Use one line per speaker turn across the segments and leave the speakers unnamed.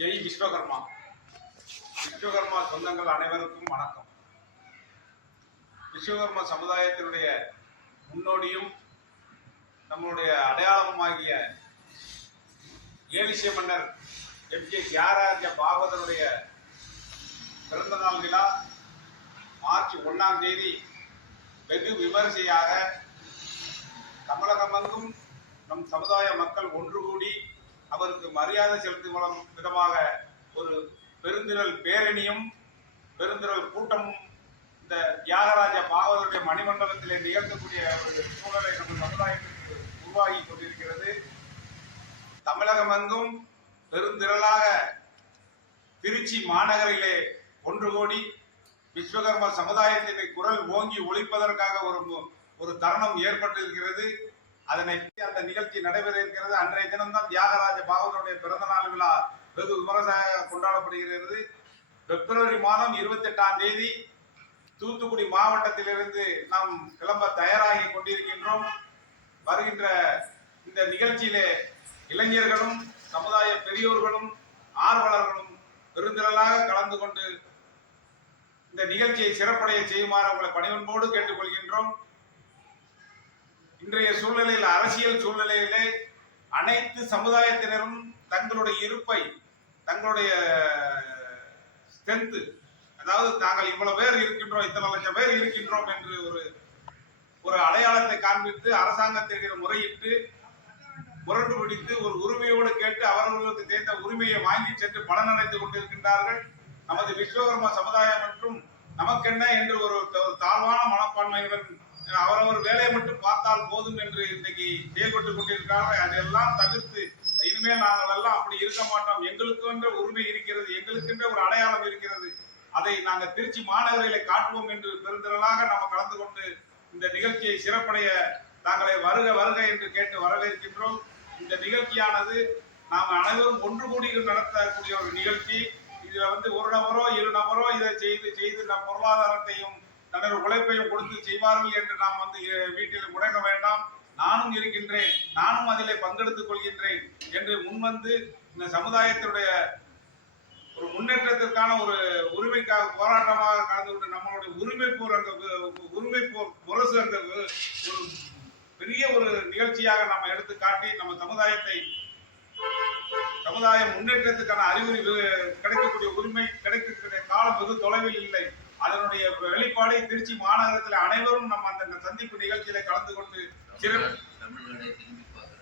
ஜெய் விஸ்வகர்மா. விஸ்வகர்மா சொந்தங்கள் அனைவருக்கும் வணக்கம். விஸ்வகர்மா சமுதாயத்தினுடைய முன்னோடியும் நம்மளுடைய அடையாளமாகிய ஏலிசிய மன்னர் எம் கே தியாகராஜ பாகவதருடைய பிறந்த நாள் விழா மார்ச் ஒன்றாம் தேதி வெகு விமரிசையாக தமிழகமெங்கும் நம் சமுதாய மக்கள் ஒன்று கூடி அவருக்கு மரியாதை செலுத்தும் வளம் விதமாக ஒரு பெருந்திரள் பேரணியும் பெருந்திரள் கூட்டமும் இந்த தியாகராஜ பாகவதருடைய மணிமண்டபத்திலே நிகழ்த்தக்கூடிய ஒரு சூழலை நம்ம சமுதாயத்திற்கு உருவாகி கொண்டிருக்கிறது. தமிழகம் எங்கும் பெருந்திரளாக திருச்சி மாநகரிலே ஒன்று கோடி விஸ்வகர்ம சமுதாயத்தின் குரல் ஓங்கி ஒழிப்பதற்காக ஒரு ஒரு தருணம் ஏற்பட்டிருக்கிறது. அதனை அந்த நிகழ்ச்சி நடைபெற இருக்கிறது அன்றைய தினம்தான் தியாகராஜ பாகவதருடைய பிறந்த நாள் விழா வெகு விமர்சையாக கொண்டாடப்படுகிறது. பிப்ரவரி மாதம் இருபத்தி எட்டாம் தேதி தூத்துக்குடி மாவட்டத்திலிருந்து நாம் கிளம்ப தயாராகி கொண்டிருக்கின்றோம். வருகின்ற இந்த நிகழ்ச்சியிலே இளைஞர்களும் சமுதாய பெரியோர்களும் ஆர்வலர்களும் பெருந்திரளாக கலந்து கொண்டு இந்த நிகழ்ச்சியை சிறப்படைய செய்யுமாறு உங்களை பணிவன்போடு கேட்டுக்கொள்கின்றோம். இன்றைய சூழ்நிலையில் அரசியல் சூழ்நிலையிலே அனைத்து சமுதாயத்தினரும் தங்களுடைய இருப்பை தங்களுடைய ஸ்ட்ரென்த்து அதாவது நாங்கள் இவ்வளவு பேர் இருக்கின்றோம் இத்தனை லட்சம் பேர் இருக்கின்றோம் என்று ஒரு ஒரு அடையாளத்தை காண்பித்து அரசாங்கத்திற்கு முறையிட்டு முரண்டு பிடித்து ஒரு உரிமையோடு கேட்டு அவர்களுக்கு தேர்ந்த உரிமையை வாங்கி சென்று பலன் அடைத்துக் கொண்டிருக்கின்றார்கள். நமது விஸ்வகர்ம சமுதாயம் மற்றும் நமக்கென்ன என்று ஒரு ஒரு தாழ்வான மனப்பான்மையுடன் அவரவர் வேலையை மட்டும் பார்த்தால் போதும் என்று இன்றைக்கு செயல்பட்டுக் கொண்டிருக்கிறார்கள் அதெல்லாம் தவிர்த்து இனிமேல் நாங்கள் எல்லாம் அப்படி இருக்க மாட்டோம். எங்களுக்கென்ற உரிமை இருக்கிறது எங்களுக்கென்ற ஒரு அடையாளம் இருக்கிறது. அதை நாங்கள் திருச்சி மாநகரிலே காட்டுவோம் என்று பெருந்திரளாக நாம் கலந்து கொண்டு இந்த நிகழ்ச்சியை சிறப்படைய தாங்களை வருக வருக என்று கேட்டு வரவேற்கின்றோம். இந்த நிகழ்ச்சியானது நாம் அனைவரும் ஒன்று கூடி நடத்தக்கூடிய ஒரு நிகழ்ச்சி. இதுல வந்து ஒரு நபரோ இரு நபரோ இதை செய்து செய்து நம் பொருளாதாரத்தையும் தனது உழைப்பையும் கொடுத்து செய்வார்கள் என்று நாம் வந்து வீட்டில் முடங்க வேண்டாம். நானும் இருக்கின்றேன். நானும் அதிலே பங்கெடுத்துக் கொள்கின்றேன் என்று முன்வந்து இந்த சமுதாயத்தினுடைய ஒரு முன்னேற்றத்திற்கான ஒரு உரிமைக்காக போராட்டமாக கலந்து கொண்டு நம்மளுடைய உரிமை போர் அந்த உரிமை போர் முரசு அந்த ஒரு பெரிய ஒரு நிகழ்ச்சியாக நம்ம எடுத்து காட்டி நம்ம சமுதாயத்தை சமுதாய முன்னேற்றத்துக்கான அறிகுறி கிடைக்கக்கூடிய உரிமை கிடைக்கக்கூடிய காலம் வெகு தொலைவில் இல்லை. அதனுடைய வெளிப்பாடை திருச்சி மாநகரத்தில் அனைவரும் நம்ம அந்த சந்திப்பு நிகழ்ச்சியில கலந்து கொண்டு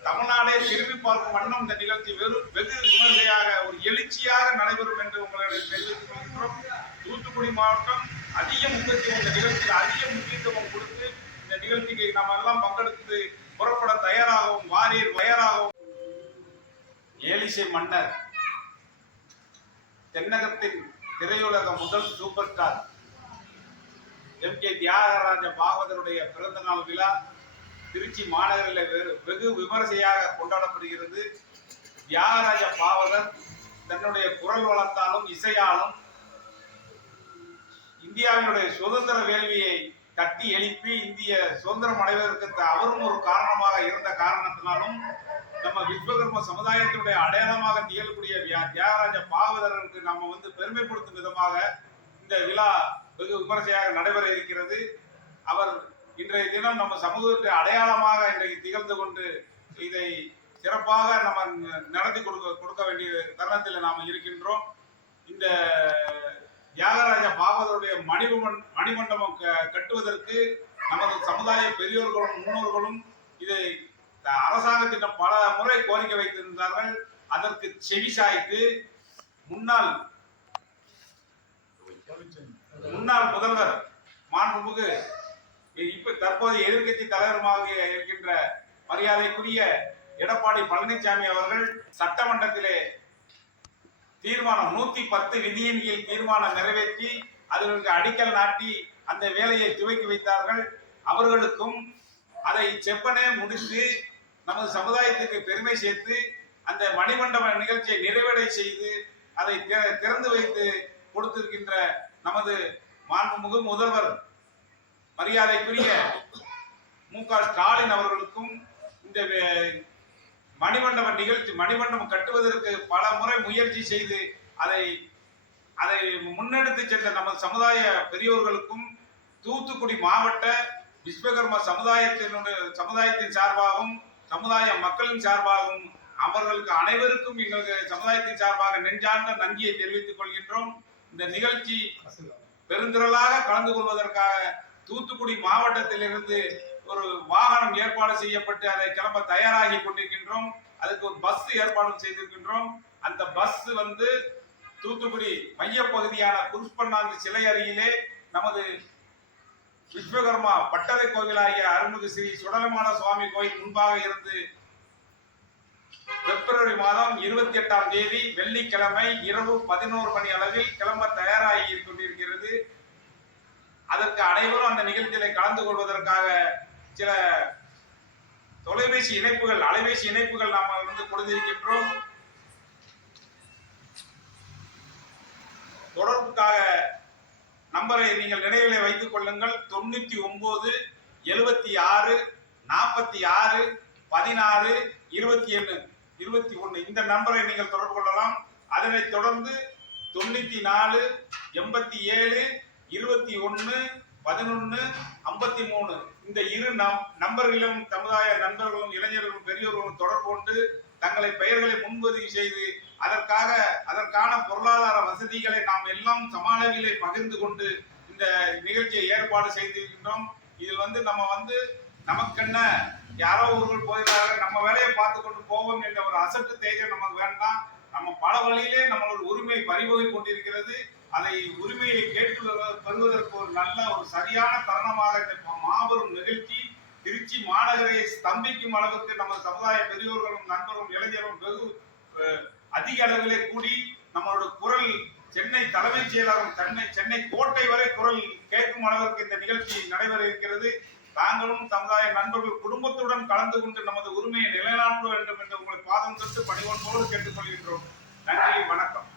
தமிழ்நாடே திரும்பி
பார்க்கும் வண்ணம் இந்த நிகழ்ச்சி வெறும் வெகு விமர்சையாக ஒரு எழுச்சியாக நடைபெறும் என்று உங்களை தெரிவித்துக் கொள்கிறோம் தூத்துக்குடி மாவட்டம் அதிக முக்கியத்துவம் இந்த நிகழ்ச்சிக்கு அதிக முக்கியத்துவம் கொடுத்து இந்த நிகழ்ச்சிக்கு நாம் எல்லாம் பங்கெடுத்து புறப்பட தயாராகவும் வாரியர் தயாராகவும். ஏலிசை மன்னர் தென்னகத்தின் திரையுலக முதல் super star M. K. Thyagaraja பாகவதருடைய பிறந்த நாள் விழா திருச்சி மாநகரில் வெகு விமரிசையாக கொண்டாடப்படுகிறது. தியாகராஜ பாவலர் தன்னுடைய குரல் வளத்தாலும் இசையாலும் இந்தியாவினுடைய சுதந்திர வேள்வியை தட்டி எழுப்பி இந்திய சுதந்திரம் அடைவதற்கு த- அவரும் ஒரு காரணமாக இருந்த காரணத்தினாலும் நம்ம விஸ்வகர்ம சமுதாயத்தினுடைய அடையாளமாக திகழக்கூடிய தியாகராஜ பாகவதருக்கு நம்ம வந்து பெருமைப்படுத்தும் விதமாக இந்த விழா வெகு விமர்சையாக நடைபெற இருக்கிறது. அவர் இன்றைய தினம் நம்ம சமூகத்தை அடையாளமாக இன்றைக்கு திகழ்ந்து கொண்டு இதை சிறப்பாக நம்ம நடத்தி கொடுக்க கொடுக்க வேண்டிய தருணத்தில் நாம் இருக்கின்றோம். இந்த தியாகராஜ பாகவதருடைய மணிமன் மணிமண்டபம் க- கட்டுவதற்கு நமது சமுதாய பெரியோர்களும் முன்னோர்களும் இதை அரசாங்கத்திடம் பல முறை கோரிக்கை வைத்திருந்தார்கள். அதற்கு செவி சாய்த்து முன்னாள் முன்னாள் முதல்வர் மாண்புமிகு இப்ப தற்போது எதிர்க்கட்சி தலைவருமாக இருக்கின்ற மரியாதைக்குரிய எடப்பாடி பழனிசாமி அவர்கள் சட்டமன்றத்திலே தீர்மானம் நூத்தி பத்து விதியின் கீழ் தீர்மானம் நிறைவேற்றி அதற்கு அடிக்கல் நாட்டி அந்த வேலையை துவக்கி வைத்தார்கள். அவர்களுக்கும் அதை செப்பனே முடித்து நமது சமுதாயத்துக்கு பெருமை சேர்த்து அந்த மணிமண்டப நிகழ்ச்சியை நிறைவடை செய்து அதை திறந்து வைத்து கொடுத்திருக்கின்ற நமது மாண்புமிகு முதல்வர் மரியாதைக்குரிய மு க ஸ்டாலின் அவர்களுக்கும் இந்த மணிமண்டபம் மணிமண்டப நிகழ்ச்சி மணிமண்டபம் கட்டுவதற்கு பல முறை முயற்சி செய்து அதை அதை முன்னெடுத்து சென்ற நமது சமுதாய பெரியோர்களுக்கும் தூத்துக்குடி மாவட்ட விஸ்வகர்ம சமுதாயத்தினுடைய சமுதாயத்தின் சார்பாகவும் சமுதாய மக்களின் சார்பாகவும் அவர்களுக்கு அனைவருக்கும் எங்களுக்கு சமுதாயத்தின் சார்பாக நெஞ்சார்ந்த நன்றியை தெரிவித்துக் கொள்கின்றோம். இந்த நிகழ்ச்சி பெருந்திரளாக கலந்து கொள்வதற்காக தூத்துக்குடி மாவட்டத்திலிருந்து ஒரு வாகனம் ஏற்பாடு செய்யப்பட்டு அதை கிளம்ப தயாராகி கொண்டிருக்கின்றோம். அதுக்கு ஒரு பஸ் ஏற்பாடு செய்திருக்கின்றோம். அந்த பஸ் வந்து தூத்துக்குடி மையப்பகுதியான குருஸ்பண்ணாந்து சிலை அருகிலே நமது விஸ்வகர்மா பட்டறை கோவிலாகிய அருள்மிகு ஸ்ரீ சுடலமான சுவாமி கோயில் முன்பாக இருந்து பிப்ரவரி மாதம் இருபத்தி எட்டாம் தேதி வெள்ளிக்கிழமை இரவு பதினோரு மணி அளவில் கிளம்ப தயாராகி கொண்டிருக்கிறது. அதற்கு அனைவரும் அந்த நிகழ்ச்சியில கலந்து கொள்வதற்காக சில தொலைபேசி இணைப்புகள் அலைபேசி இணைப்புகள் நாம் வந்து கொடுத்திருக்கின்றோம். தொடர்புக்காக நம்பரை நீங்கள் நினைவிலே வைத்துக் கொள்ளுங்கள். தொண்ணூத்தி ஒன்பது எழுபத்தி ஆறு நாற்பத்தி ஆறு பதினாறு இருபத்தி ஏழு இருபத்தி ஒன்று இந்த நம்பரை நீங்கள் தொடர்பு கொள்ளலாம். அதனைத் தொடர்ந்து தொண்ணூத்தி நாலு எண்பத்தி ஏழு இருபத்தி ஒன்று பதினொன்று ஐம்பத்தி மூணு. இந்த இரு நம் நம்பர்களிலும் சமுதாய நண்பர்களும் இளைஞர்களும் பெரியோர்களும் தொடர்பு கொண்டு தங்களை பெயர்களை முன்பதிவு செய்து அதற்காக அதற்கான பொருளாதார வசதிகளை நாம் எல்லாம் சமாளவிலே பகிர்ந்து கொண்டு இந்த நிகழ்ச்சியை ஏற்பாடு செய்திருக்கின்றோம். இதில் வந்து நம்ம வந்து நமக்கென்ன? யாரோ ஒருவர் போகிறார்கள் நம்ம வேலையை பார்த்து கொண்டு போவோம் என்ற ஒரு அசட்டு தேஜம் நமக்கு வேண்டாம். நம்ம பல வழியிலே நம்மளோட உரிமை பறிபோகி கொண்டிருக்கிறது. அதை உரிமையை கேட்டு பெறுவதற்கு ஒரு நல்ல ஒரு சரியான தருணமாக இந்த மாபெரும் நிகழ்ச்சி திருச்சி மாநகரை ஸ்தம்பிக்கும் அளவுக்கு நமது சமுதாய பெரியோர்களும் நண்பர்களும் இளைஞர்களும் வெகு அதிக அளவிலே கூடி நம்மளோட குரல் சென்னை தலைமைச் செயலகம் சென்னை சென்னை கோட்டை வரை குரல் கேட்கும் அளவிற்கு இந்த நிகழ்ச்சி நடைபெற இருக்கிறது. நாங்களும் சமுதாய நண்பர்கள் குடும்பத்துடன் கலந்து கொண்டு நமது உரிமையை நிலைநாட்ட வேண்டும் என்று உங்களை பாதம் தொட்டு பணிவன்போடு கேட்டுக்கொள்கின்றோம். நன்றி வணக்கம்.